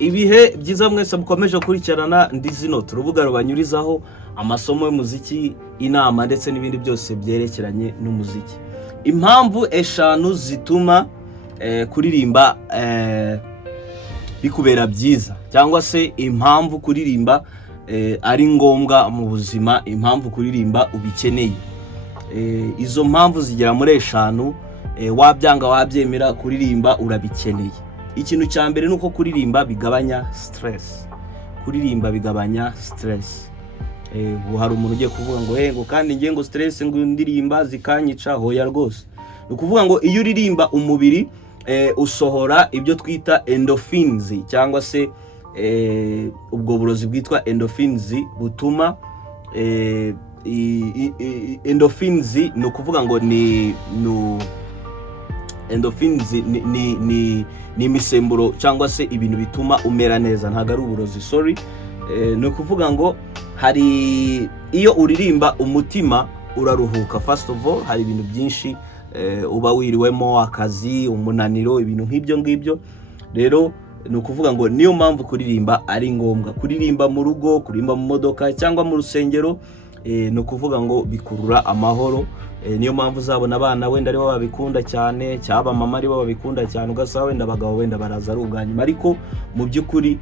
Ibihe byiza mwese mukomeje kurikirana Ndizino urubuga rubanyurizaho amasomo y'umuziki, inama ndetse n'ibindi byose byerekeranye n'umuziki. Impamvu eshanu zituma kuririmba bikubera byiza, cyangwa se impamvu kuririmba ari ngombwa mu buzima, impamvu kuririmba ubikeneye. Izo mpamvu zigera muri eshanu, wabyanga wabyemera kuririmba urabikeneye. Ikintu cya mbere nuko kuririmba bigabanya stress. Kuririmba bigabanya stress. Hari umuntu ugiye kuvuga ngo kandi ngiye ngo stress ngo ndirimba zikanyica, hoya rwose. Ukuvuga ngo iyo uririmba umubiri usohora ibyo twita endorphins, cyangwa se ubwo burozi bwitwa endorphins butuma endorphins no kuvuga ngo endorphins ni imisemburo cyangwa se ibintu bituma umera neza, ntago ari uburozi, sorry. No kuvuga ngo hari iyo uririmba umutima uraruhuka. First of all, hari ibintu byinshi uba wiriwemo, akazi, umunaniro, ibintu nk'ibyo ngibyo. Rero no kuvuga ngo niyo mpamvu kuririmba ari ngombwa. Kuririmba mu rugo, kuririmba mu modoka cyangwa mu rusengero, no kuvuga ngo bikurura amahoro. Niyo mpamvu uzabona abana wenda aribo babikunda cyane, cyaba mama aribo babikunda cyane, ugasaba wenda abagabo wenda baraza ari ubwanyuma. Ariko mu by'ukuri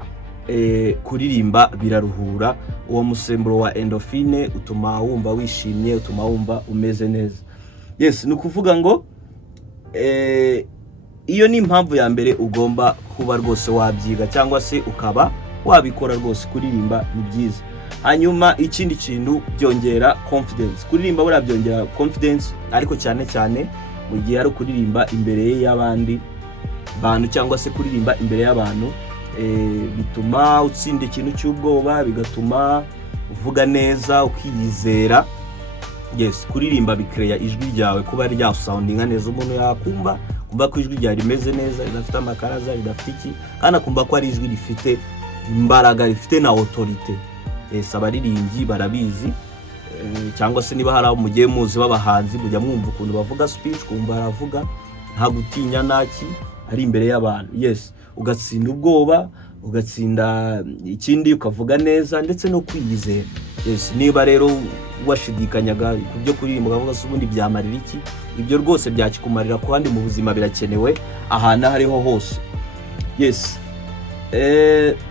kuririmba biraruhura. Uwo musemburo wa endorphine utuma wumva wishimye, utuma wumva umeze neza. Yes, ni ukuvuga ngo iyo ni impamvu ya mbere ugomba kuba rwose wabyiga, cyangwa se ukaba wabikora rwose. Kuririmba ni byiza. Hanyuma ikindi kintu byongera confidence. Kuririmba bura byongera confidence, ariko cyane cyane mu gihe ari kuririmba imbere y'abandi bantu, cyangwa se kuririmba imbere y'abantu bituma utsinda ikintu cy'ubwoba, bigatuma uvuga neza, ukiyizera. Yes, kuririmba bikreya ijwi ryawe kuba rya soundinga neza, umuntu yakumva kumva ko ijwi ryawe rimeze neza, ridafite amakaraza, ridafite iki, kandi akumva ko ari ijwi rifite imbaraga, rifite na autorité. Yes, abaririmbyi barabizi, cyangwa se niba hari abo mugiye muzi b'abahanzi, mujya mwumva ukuntu bavuga speech, kumva aravuga nta gutinya naki, ari imbere y'abantu. Yes, ugatsinda ubwoba, ugatsinda ikindi, ukavuga neza ndetse no kwiyizera. Yes, niba rero washidikanyaga ku byo kuririmba ukavuga se ubundi byamarira iki, ibyo rwose byakikumarira, kandi mu buzima birakenewe ahantu hariho hose. Yes,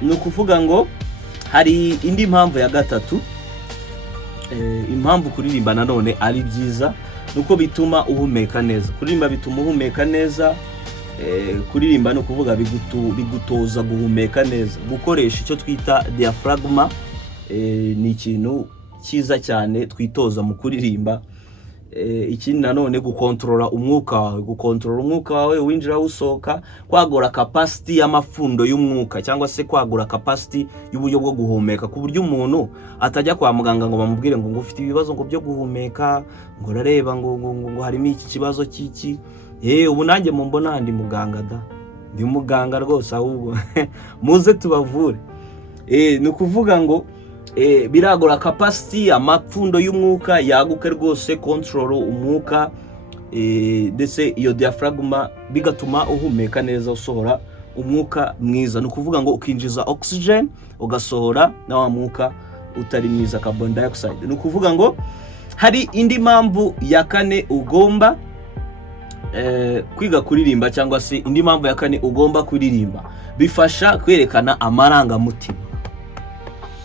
ni ukuvuga ngo hari indi mpamvu ya gatatu. Impamvu kuririmba nanone ari byiza nuko bituma uhumeka neza. Kuririmba bituma uhumeka neza. Kuririmba no kuvuga bigutoza guhumeka neza, gukoresha icyo twita diaphragma. Ni ikintu cyiza cyane twitoza mu kuririmba. Ikindi nanone gukontrola umwuka wawe, winjira usohoka, kwagura capacity y'amafundo y'umwuka, cyangwa se kwagura capacity y'uburyo bwo guhumeka, ku buryo umuntu atajya kwa muganga ngo bamubwire ngo ufite ibibazo ngo byo guhumeka, ngo rareba ngo harimo iki kibazo cy'iki. Ubu nanjye mumbona handi muganga da, ndi muganga rwose, ahubwo muze tubavure. Ni ukuvuga ngo biragura capacity, amapfundo y'umwuka yaguke rwose, control umwuka, ndetse iyo diaphragma bigatuma uhumeka neza, usohora umwuka mwiza. Ni ukuvuga ngo ukinjiza oxygen, ugasohora na wa mwuka utari mwiza, carbon dioxide. Ni ukuvuga ngo hari indi mpamvu ya kane ugomba kwiga kuririmba, cyangwa se indi mpamvu ya kane ugomba kuririmba. Bifasha kwerekana amarangamutima.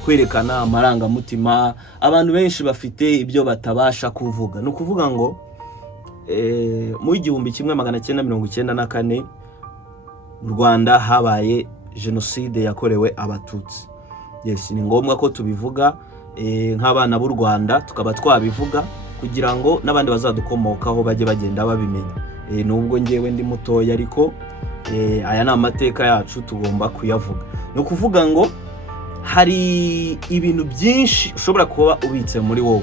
Kwerekana amarangamutima. Abantu benshi bafite ibyo batabasha kuvuga. Ni ukuvuga ngo mu 1994 mu Rwanda habaye jenoside yakorewe abatutsi. Yes, ni ngombwa ko tubivuga nk'abana b'u Rwanda, tukaba twabivuga kugira ngo n'abandi bazadukomokaho bajye bagenda babimenya. Nubwo ngewe ndi mutoya, ariko aya ni amateka yacu, tugomba kuyavuga. Ni ukuvuga ngo hari ibintu byinshi ushobora kuba ubitse muri wowe.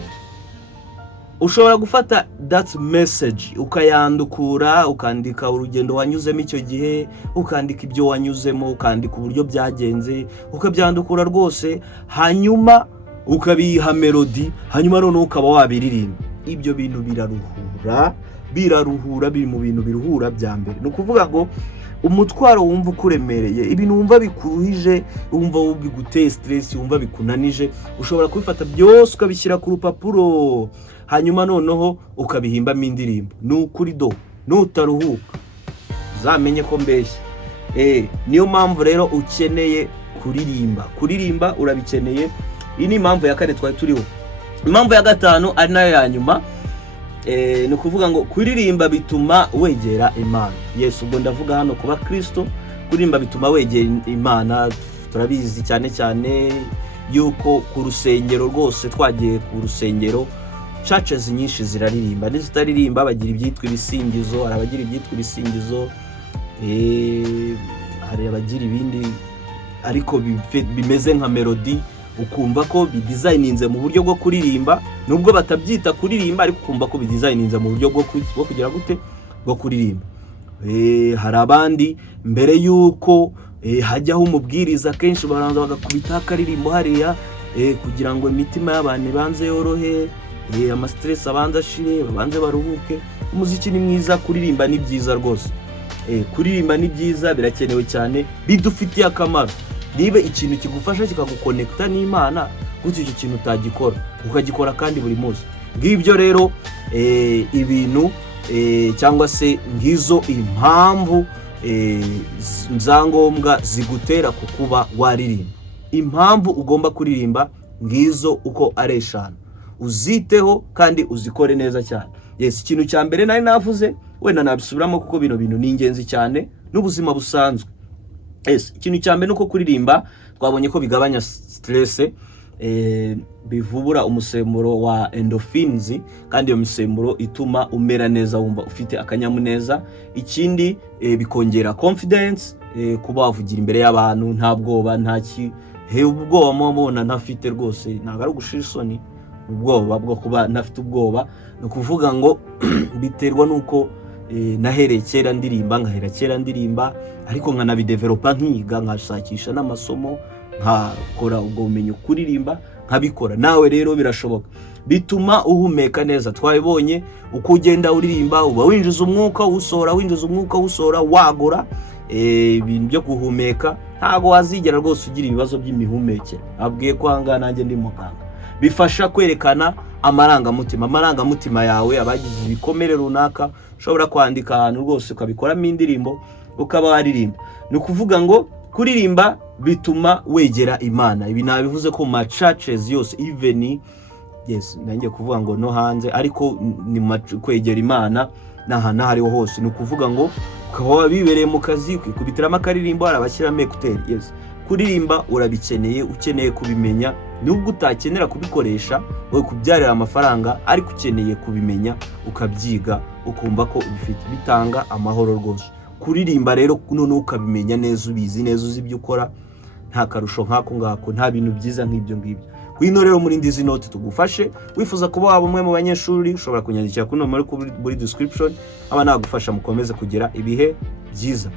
Ushobora gufata that message ukayandukura, ukandika urugendo wanyuzemo icyo gihe, ukandika ibyo wanyuzemo, ukandika uburyo byagenze, ukabyandukura rwose, hanyuma ukabiha melody, hanyuma none ukaba wabiririmba. Ibyo bintu biraruhura, biri mu bintu biruhura bya mbere. Ni ukuvuga ngo umutwaro wumva ukuremereye, ibintu wumva bikuruhije, wumva biguteye stress, wumva bikunanije, ushobora kubifata byose ukabishyira ku rupapuro, hanyuma noneho ukabihimbamo indirimbo. Nukuri do nutaruhuka uzamenye ko mbeshya. Niyo mpamvu rero ukeneye kuririmba urabikeneye. Iyi ni impamvu ya kane twari turiho. Impamvu ya gatanu ari nayo ya nyuma, ni ukuvuga ngo kuririmba bituma wegera Imana. Yes, ubwo ndavuga hano kuba Kristo. Kuririmba bituma wegera Imana. Turabizi cyane cyane yuko ku rusengero rwose, twagiye ku rusengero, churches nyinshi ziraririmba, n'izitaririmba bagira ibyitwa ibisingizo, hari abagira ibyitwa ibisingizo, hari abagira ibindi ariko bimeze nka melody, ukumva ko bidesigninze mu buryo bwo kuririmba, nubwo batabyita kuririmba ariko ukumva ko bidesigninze mu buryo bwo kugira gute, bwo kuririmba. Hari abandi mbere yuko hajyaho umubwiriza, kenshi baranza bagakubita akaririmbo hariya kugira ngo imitima y'abantu banze yorohe, ama stress abanza ashire, babanze baruhuke. Umuziki ni mwiza, kuririmba ni byiza rwose. Kuririmba ni byiza, birakenewe cyane, bidufitiye akamaro. Niba ikintu kigufasha kikagukonekta n'Imana, gutyo icyo kintu utagikora, ukagikora kandi buri munsi. Ngibyo rero ibintu cyangwa se ngizo impamvu nzangombwa zigutera kukuba waririmba. Impamvu ugomba kuririmba ngizo uko ari eshanu, uziteho kandi uzikore neza cyane. Yes, ikintu cya mbere nari navuze, wenda nabisubiramo kuko bino bintu ni ingenzi cyane n'ubuzima busanzwe. Yes, ikintu cya mbere nuko kuririmba twabonye ko bigabanya stress, bivubura umusemburo wa endorphins, kandi iyo misemburo ituma umera neza, wumva ufite akanyamuneza. Ikindi bikongera confidence, kuba wavugira imbere y'abantu nta bwoba, ubwoba mubona ntafite rwose, ntabwo ari ugushira isoni, ubwoba bwo kuba ntafite ubwoba. Ni ukuvuga ngo biterwa nuko nahereye kera ndirimba, ariko nkanabidevelopa, nkiga, nkashakisha n'amasomo, nkakora ubwo bumenyi kuririmba, nkabikora. Nawe rero birashoboka, bituma uhumeka neza. Twabibonye uko ugenda uririmba, uba winjiza umwuka usohora, wagura ibintu byo guhumeka. Ntago wazigera rwose ugira ibibazo by'imihumekere. Abwiye ko hanga nanjye ndi muganga. Bifasha kwerekana amarangamutima yawe, abagize ibikomere runaka, ushobora kwandika ahantu rwose ukabikoramo indirimbo, ukaba waririmba. Ni ukuvuga ngo kuririmba bituma wegera Imana. Ibi nabivuze ko ma churches yose, even yes, nanjye kuvuga ngo no hanze, ariko ni kwegera Imana n'ahantu hariho hose. Ni ukuvuga ngo ukaba wabibereye mu kazi, kwikubitiramo akaririmbo, arabashyiramo ekuteri. Yes, kuririmba urabikeneye, ukeneye kubimenya, nubwo utakenera kubikoresha wowe kubyarira amafaranga, ariko ukeneye kubimenya, ukabyiga, ukumva ko ubifite, bitanga amahoro rwose. Kuririmba rero none ukabimenya neza, ubizi neza, uzi ibyo ukora, nta karusho nkako ngako, nta bintu byiza nk'ibyo ngibyo. Kwino rero muri ndizi note tugufashe. Wifuza kuba waba umwe mu banyeshuri, ushobora kunyandikira kuri nomero kuri description, aba nagufasha mukomeze kugira ibihe byiza.